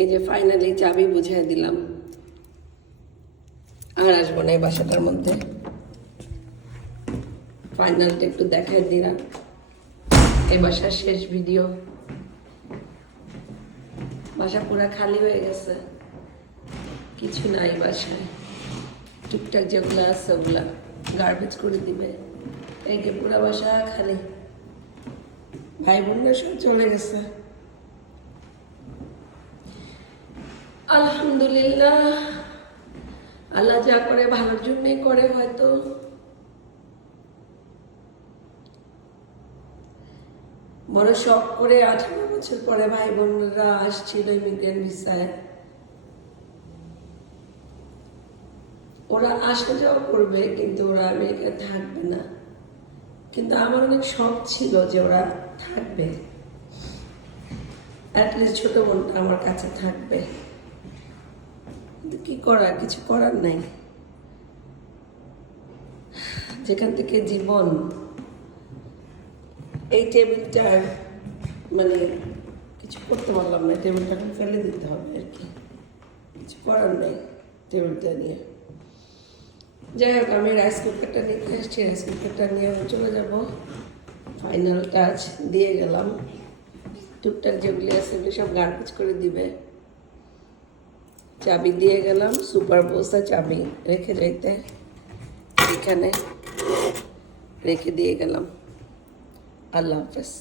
এই যে ফাইনালি চাবি বুঝিয়ে দিলাম, আর আসবো না এই বাসাটার মধ্যে। ফাইনালটা একটু দেখাই দিলাম, এই বাসার শেষ ভিডিও। বাসা পুরা খালি হয়ে গেছে, কিছু নাই বাসায়। টুকটাক যেগুলো আছে ওগুলা গার্বেজ করে দিবে। এই যে পুরা বাসা খালি, ভাই বোনরা সব চলে গেছে। আলহামদুলিল্লাহ, আল্লাহ যা করে ভালোর জন্যই করে। হয়তো বড় শখ করে 18 বছর পরে ভাই বোনরা আসছিল ইমিগ্রেন্ট ভিসায়। ওরা আসা যাওয়া করবে, কিন্তু ওরা আমেরিকায় থাকবে না। কিন্তু আমার অনেক শখ ছিল যে ওরা থাকবে, অ্যাটলিস্ট ছোট বোনটা আমার কাছে থাকবে। কিন্তু কি করার, কিছু করার নাই। যেখান থেকে জীবন, এই টেবিলটার মানে কিছু করতে পারলাম না, টেবিলটা এখন ফেলে দিতে হবে আর কি, কিছু করার নেই টেবিলটা নিয়ে। যাই হোক, আমি রাইস কুকারটা নিতে এসেছি, রাইস কুকারটা নিয়ে আমি চলে যাব। ফাইনাল টাচ দিয়ে গেলাম, টুকটাক যেগুলি আছে সেগুলি সব গার্বেজ করে দিবে। চাবি দিয়ে গেলাম, সুপার বক্সে চাবি রেখে যাইতে, এখানে রেখে দিয়ে গেলাম। আল্লাহ হাফেজ।